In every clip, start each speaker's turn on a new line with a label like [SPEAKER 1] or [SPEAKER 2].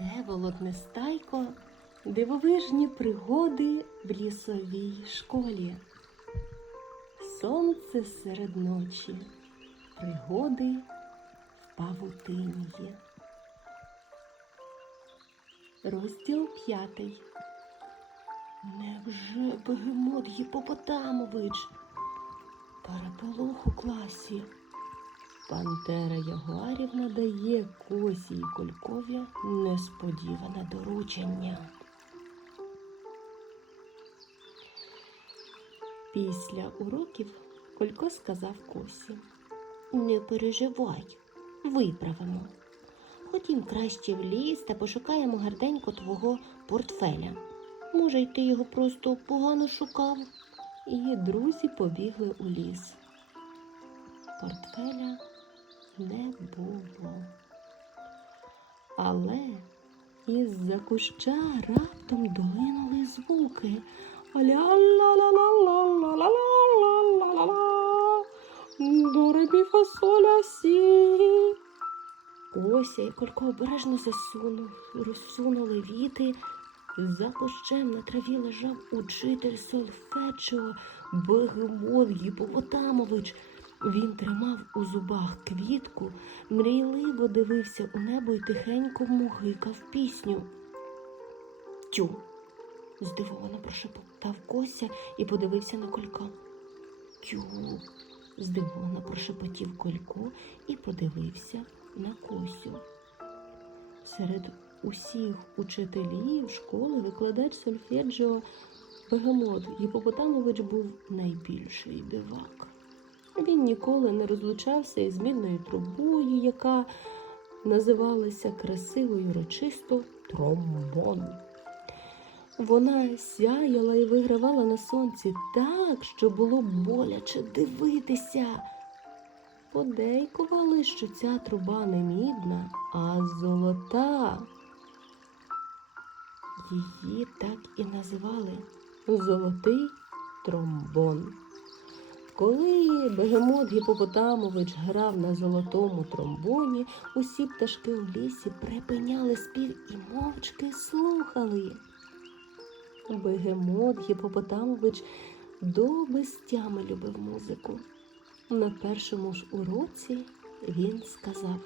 [SPEAKER 1] Всеволод Нестайко дивовижні пригоди в лісовій школі. Сонце серед ночі, пригоди в павутині. Розділ п'ятий. Невже бегемот Гіпопотамович? Переполох у класі. Пантера Ягуарівна дає Косі і Колькові несподіване доручення. Після уроків Колько сказав Косі. Не переживай, виправимо. Ходім краще в ліс та пошукаємо гарненько твого портфеля. Може, й ти його просто погано шукав. І друзі побігли у ліс. Портфеля не було. Але із-за куща раптом долинули звуки. Доребі фасоля сі. Ося і Колько обережно засунув, розсунули віти. За кущем на траві лежав учитель сольфеджіо Бегемон Гіпопотамович. Він тримав у зубах квітку, мрійливо дивився у небо й тихенько мугикав пісню. Тю. здивовано прошепотав Кося і подивився на колька. Тю. здивовано прошепотів Колько і подивився на Косю. Серед усіх учителів школи викладач сольфеджіо Бегемот Гіпопотамович був найбільший дивак. Він ніколи не розлучався із мідною трубою, яка називалася красиво й урочисто тромбон. Вона сяяла і вигравала на сонці так, що було боляче дивитися. Подейкували, що ця труба не мідна, а золота. Її так і називали Золотий тромбон. Коли бегемот Гіпопотамович грав на золотому тромбоні, усі пташки у лісі припиняли спів і мовчки слухали. Бегемот Гіпопотамович до безтями любив музику. На першому ж уроці він сказав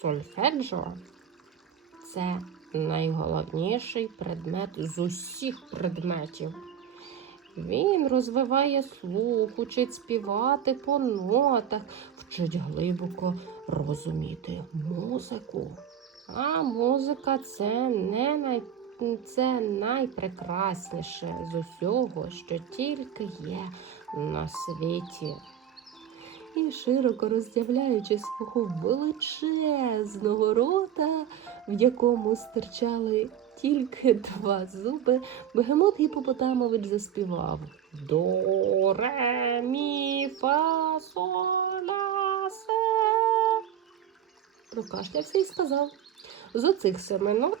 [SPEAKER 2] Сольфеджіо це найголовніший предмет з усіх предметів. Він розвиває слух, учить співати по нотах, вчить глибоко розуміти музику. А музика це не най... це найпрекрасніше з усього, що тільки є на світі.
[SPEAKER 1] і, широко роздявляючи свого величезного рота, в якому стирчали тільки два зуби, бегемот Гіпопотамович заспівав.
[SPEAKER 2] До ре мі фа соль, се.
[SPEAKER 1] Прокашлявся і сказав.
[SPEAKER 2] З оцих семи нот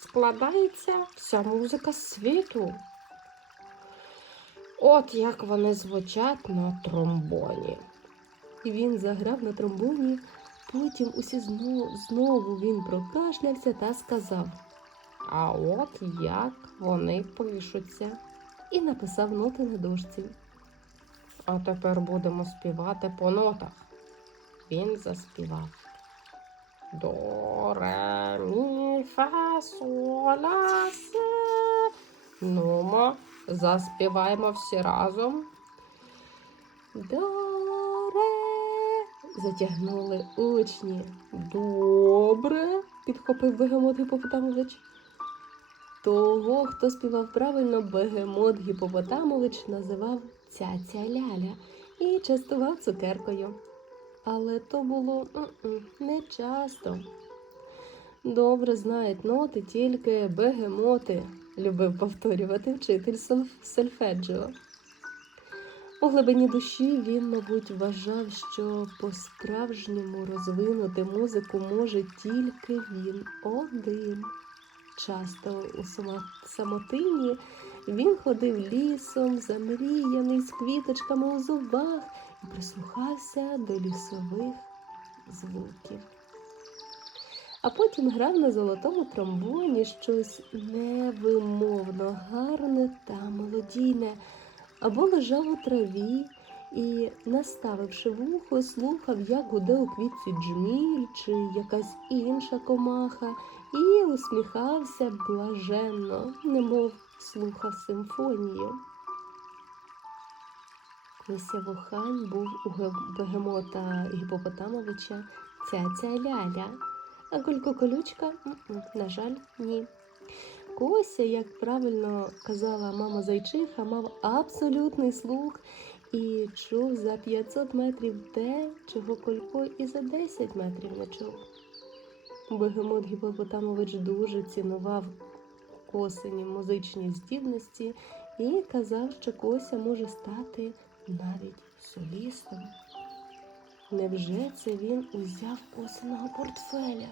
[SPEAKER 2] складається вся музика світу. От як вони звучать на тромбоні.
[SPEAKER 1] І він заграв на тромбоні, потім усі знову, знову він прокашлявся та сказав
[SPEAKER 2] А от як вони пишуться.
[SPEAKER 1] і написав ноти на дошці.
[SPEAKER 2] А тепер будемо співати по нотах. Він заспівав. До ре мі фа соль, ля, се. Нумо, заспіваємо всі разом.
[SPEAKER 1] Доре. Затягнули учні. Добре, підхопив бегемот Гіпопотамович. Того, хто співав правильно, бегемот Гіпопотамович називав цяця ляля і частував цукеркою. Але то було не часто. Добре знають ноти тільки бегемоти, любив повторювати вчитель сольф- сольфеджіо. У глибині душі він, мабуть, вважав, що по-справжньому розвинути музику може тільки він один. Часто у самотині він ходив лісом, замріяний з квіточками у зубах, і прислухався до лісових звуків.
[SPEAKER 2] а потім грав на золотому тромбоні щось невимовно гарне та мелодійне, або лежав у траві і, наставивши вухо, слухав, як гуде у квітці джміль чи якась інша комаха, і усміхався блаженно, немов слухав симфонію. Кося Вухань був у ге- бегемота Гіпопотамовича цяця ляля, а Колько Колючка, на жаль, ні. Кося, як правильно казала мама Зайчиха, мав абсолютний слух і чув за 500 метрів те, чого Колько і за 10 метрів не чув. Бегемот Гіпопотамович дуже цінував косині музичні здібності і казав, що Кося може стати навіть солістом. Невже це він узяв косиного портфеля?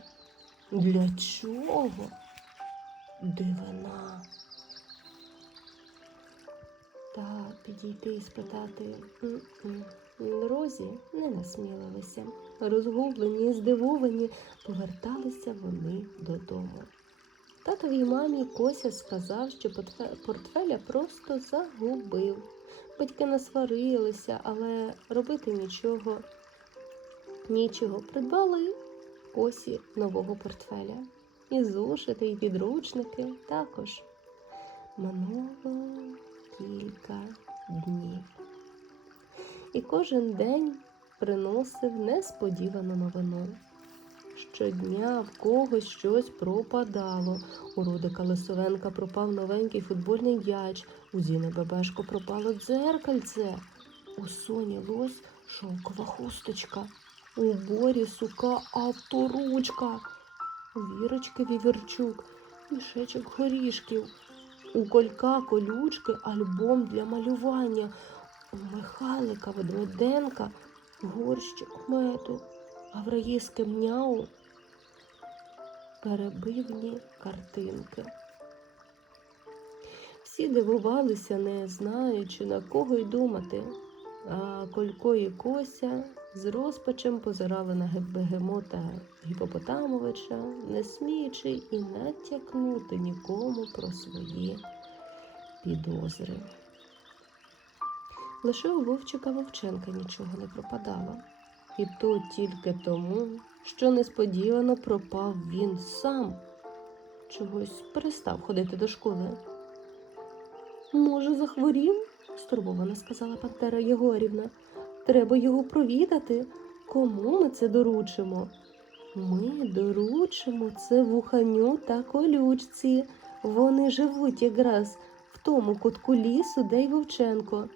[SPEAKER 2] Для чого? Дивина. Та підійти і спитати Розі не насмілилися. Розгублені і здивовані поверталися вони додому. Татовій мамі Кося сказав, що портфеля просто загубив. Батьки насварилися, але робити нічого нічого. Придбали Косі нового портфеля. І зошити, і підручники також. Минуло кілька днів. І кожен день приносив несподівану новину. Щодня в когось щось пропадало. У Рудика Лисовенка пропав новенький футбольний м'яч, у Зіни Бебешко пропало дзеркальце, у Соні Лось шовкова хусточка, у Борі сука авторучка, у Вірочки Віверчук мішечок горішків, Колька колючки альбом для малювання, у Михайлика Ведмеденка горщик меду, а в Раїски Мняу перебивні картинки. Всі дивувалися, не знаючи на кого й думати, а Колько і Кося з розпачем позирали на ге- бегемота Гіпопотамовича, не сміючи і натякнути нікому про свої підозри. Лише у Вовчика Вовченка нічого не пропадало. І то тільки тому, що несподівано пропав він сам. Чогось перестав ходити до школи. Може, захворів? стурбовано сказала Пантера Єгорівна. Треба його провідати. Кому ми це доручимо? Ми доручимо це вуханю та колючці. Вони живуть якраз в тому кутку лісу, де й Вовченко.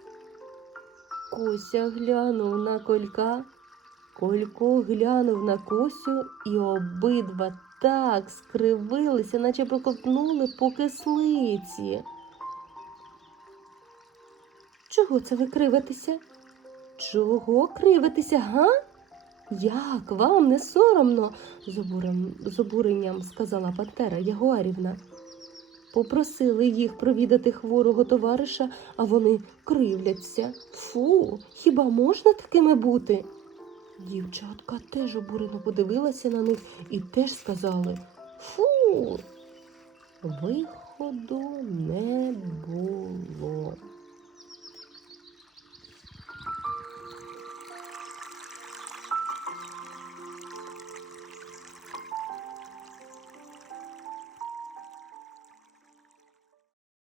[SPEAKER 2] Кося глянув на колька. Колько глянув на Косю, і обидва так скривилися, наче проковтнули по кислиці. Чого це ви кривитеся? Чого кривитеся, га? Як вам не соромно? з обуренням сказала Пантера Ягуарівна. Попросили їх провідати хворого товариша, а вони кривляться. Фу, хіба можна такими бути? Дівчатка теж обурено подивилася на них і теж сказали Фу. Виходу не було.